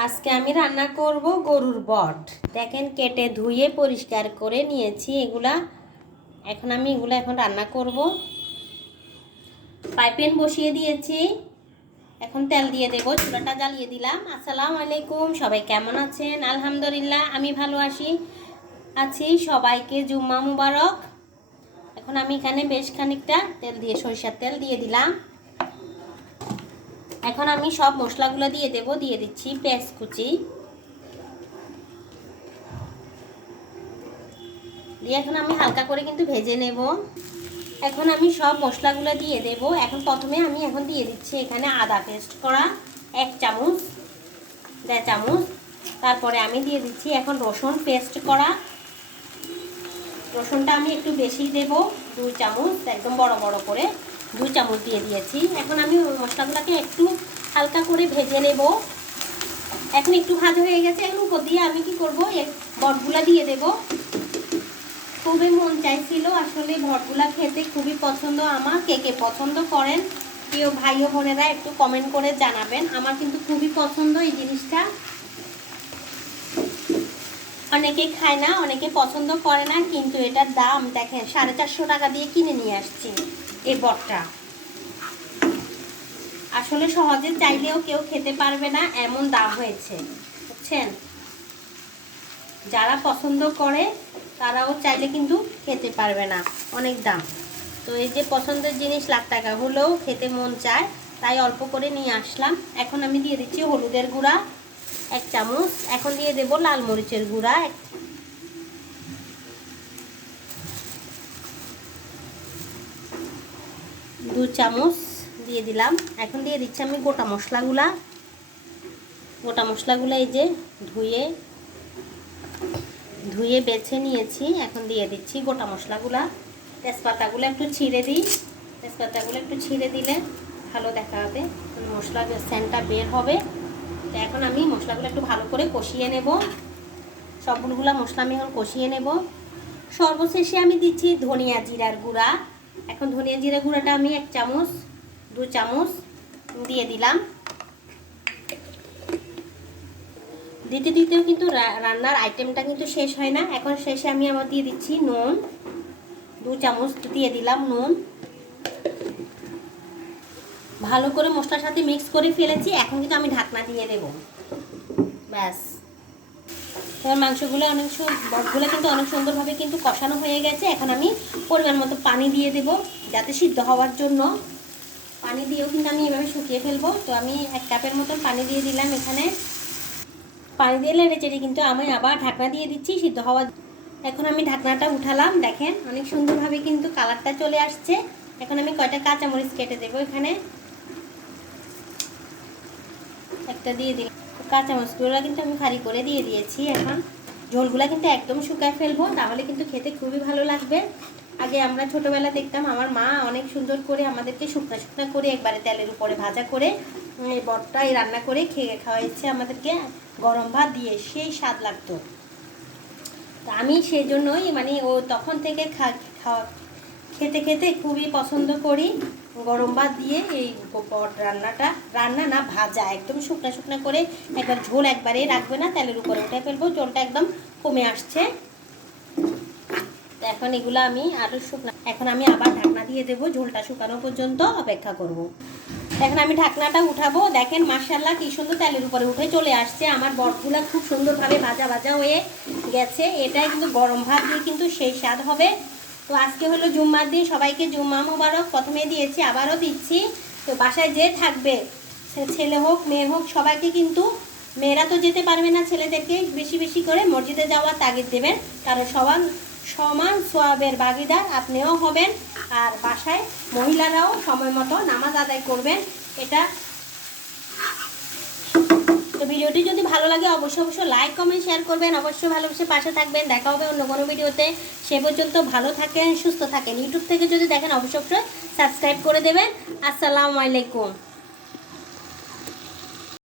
আজকে আমি রান্না করব গরুর বট। দেখেন কেটে ধুয়ে পরিষ্কার করে নিয়েছি এগুলা। এখন আমি এগুলা রান্না করব। প্যান বসিয়ে দিয়েছি, এখন তেল দিয়ে দেব। চুলাটা জ্বালিয়ে দিলাম। আসসালামু আলাইকুম, সবাই কেমন আছেন? আলহামদুলিল্লাহ আমি ভালো আছি। সবাইকে জুম্মা মুবারক। এখন আমি এখানে বেশ খানিকটা তেল দিয়ে সরিষার তেল দিয়ে দিলাম। এখন আমি সব মশলাগুলো দিয়ে দেব। দিয়ে দিচ্ছি পেঁয়াজ কুচি দিয়ে এখন আমি হালকা করে কিন্তু ভেজে নেব। এখন আমি সব মশলাগুলো দিয়ে দেব। এখন প্রথমে আমি দিয়ে দিচ্ছি এখানে আদা পেস্ট করা 1 চামচ, 1.5 চামচ। তারপরে আমি দিয়ে দিচ্ছি এখন রসুন পেস্ট করা। রসুনটা আমি একটু বেশি দেব, 2 চামচ, একদম বড় বড় করে 2 চামচ দিয়ে দিয়েছি। এখন আমি মশলাগুলোকে একটু হালকা করে ভেজে নেব। এখন একটু ভাজা হয়ে গেছে। এখন উপর দিয়ে আমি কি করব, বটগুলা দিয়ে দেব। খুবই মন চাইছিল আসলে ভটগুলা খেতে, খুবই পছন্দ আমার। কে কে পছন্দ করেন প্রিয় ভাই ও বোনেরা একটু কমেন্ট করে জানাবেন। আমার কিন্তু খুবই পছন্দ এই জিনিসটা। অনেকে খায় না, অনেকে পছন্দ করে না, কিন্তু এটার দাম দেখেন 450 টাকা দিয়ে কিনে নিয়ে আসছি এই বটটা। আসলে সহজে চাইলেও কেউ খেতে পারবে না, এমন দাম হয়েছে, বুঝছেন? যারা পছন্দ করে তারাও চাইলে কিন্তু খেতে পারবে না, অনেক দাম। তো এই যে পছন্দের জিনিস লাখ টাকা হলেও খেতে মন চায়, তাই অল্প করে নিয়ে আসলাম। এখন আমি দিয়ে দিচ্ছি হলুদের গুঁড়া 1 চামচ। এখন দিয়ে দেব লাল মরিচের গুঁড়া 2 চামচ দিয়ে দিলাম। এখন দিয়ে দিচ্ছি আমি গোটা মশলাগুলা এই যে ধুয়ে বেছে নিয়েছি। এখন দিয়ে দিচ্ছি গোটা মশলাগুলা। তেজপাতাগুলো একটু ছিঁড়ে দিই। তেজপাতাগুলো একটু ছিঁড়ে দিলে ভালো দেখা হবে, মশলার সেন্টটা বের হবে। তো এখন আমি মশলাগুলো একটু ভালো করে কষিয়ে নেব। সবগুলো মশলা আমি এখন কষিয়ে নেব। সর্বশেষে আমি দিচ্ছি ধনিয়া জিরার গুঁড়া। এখন ধনিয়া জিরা গুঁড়াটা আমি 1 চামচ, 2 চামচ দিয়ে দিলাম। দিতেও কিন্তু রান্নার আইটেমটা কিন্তু শেষ হয় না। এখন শেষে আমি আবার দিয়ে দিচ্ছি নুন, 2 চামচ দিয়ে দিলাম নুন। ভালো করে মশলার সাথে মিক্স করে ফেলেছি। এখন কিন্তু আমি ঢাকনা দিয়ে দেব। ব্যাস, এবার মাংসগুলো বটগুলো কিন্তু অনেক সুন্দরভাবে কিন্তু কষানো হয়ে গেছে। এখন আমি পরিমাণ মতো পানি দিয়ে দেব, যাতে সিদ্ধ হওয়ার জন্য। পানি দিয়েও কিন্তু আমি এভাবে শুকিয়ে ফেলবো। তো আমি 1 কাপের মতন পানি দিয়ে দিলাম। এখানে পানি দিয়ে নেড়েচেড়ে কিন্তু আমি আবার ঢাকনা দিয়ে দিচ্ছি সিদ্ধ হওয়ার। এখন আমি ঢাকনাটা উঠালাম। দেখেন অনেক সুন্দরভাবে কিন্তু কালারটা চলে আসছে। এখন আমি কয়টা কাঁচামরিচ কেটে দেবো, এখানে একটা দিয়ে দিলাম। কাঁচামরিচগুলো কিন্তু আমি খালি করে দিয়ে দিয়েছি। এখন ঝোলগুলা কিন্তু একদম শুকায় ফেলবো, তাহলে কিন্তু খেতে খুবই ভালো লাগবে। আগে আমরা ছোটোবেলা দেখতাম আমার মা অনেক সুন্দর করে আমাদেরকে শুকনা করে একবারে তেলের উপরে ভাজা করে এই বটটাই রান্না করে খাওয়াইছে আমাদেরকে, গরম ভাত দিয়ে, সেই স্বাদ লাগতো। তো আমি সেই জন্যই ও তখন থেকে খেতে খুবই পছন্দ করি গরম ভাত দিয়ে এই বট রান্না না ভাজা, একদম শুকনা করে একবার ঝোল একবারে রাখবে না, তেলের উপরে উঠে ফেলবো। ঝোলটা একদম কমে আসছে। তো এখন এগুলো আমি আরও এখন আমি আবার ঢাকনা দিয়ে দেবো, ঝোলটা শুকানো পর্যন্ত অপেক্ষা করব। এখন আমি ঢাকনাটা উঠাবো। দেখেন মাশাআল্লাহ কি সুন্দর তেলের উপরে উঠে চলে আসছে। আমার বটগুলা খুব সুন্দরভাবে ভাজা হয়ে গেছে। এটাই কিন্তু গরম ভাত দিয়ে কিন্তু সেই স্বাদ হবে। তো আজকে হলো জুম্মার দিন, সবাইকে জুম্মা মুবারক। প্রথমে দিয়েছি, আবারও দিচ্ছি। তো বাসায় যে থাকবে, ছেলে হোক মেয়ে হোক, সবাইকে কিন্তু, মেয়েরা তো যেতে পারবে না, ছেলেদেরকে বেশি বেশি করে মসজিদে যাওয়ার তাগিদ দেবেন, কারণ সমান সোয়াবের ভাগিদার আপনিও হবেন। আর বাসায় মহিলারাও সময় মতো নামাজ আদায় করবেন। এটা তো ভিডিওটি যদি ভালো লাগে অবশ্যই লাইক কমেন্ট শেয়ার করবেন। অবশ্যই ভালোবেসে পাশে থাকবেন। দেখা হবে অন্য কোনো ভিডিওতে। সে পর্যন্ত ভালো থাকেন, সুস্থ থাকেন। ইউটিউব থেকে যদি দেখেন অবশ্যই সাবস্ক্রাইব করে দেবেন। আসসালামু আলাইকুম।